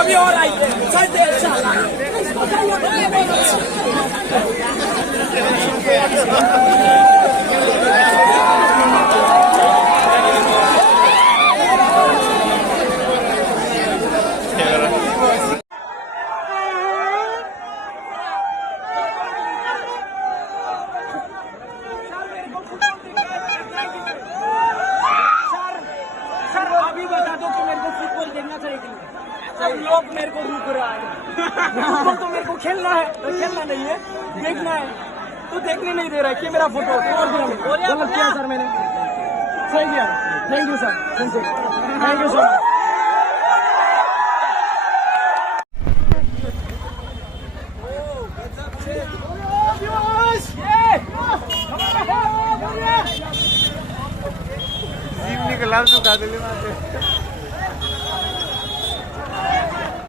अभी और आई सर दे अच्छा सब लोग मेरे को रुक रहा है तो मेरे को खेलना है तो खेलना नहीं है देखना है तो देखने नहीं दे रहा है कि मेरा फोटो छोड़ दिया मैंने गलत किया सर मैंने सही किया thank you sir thank you sir निकला तो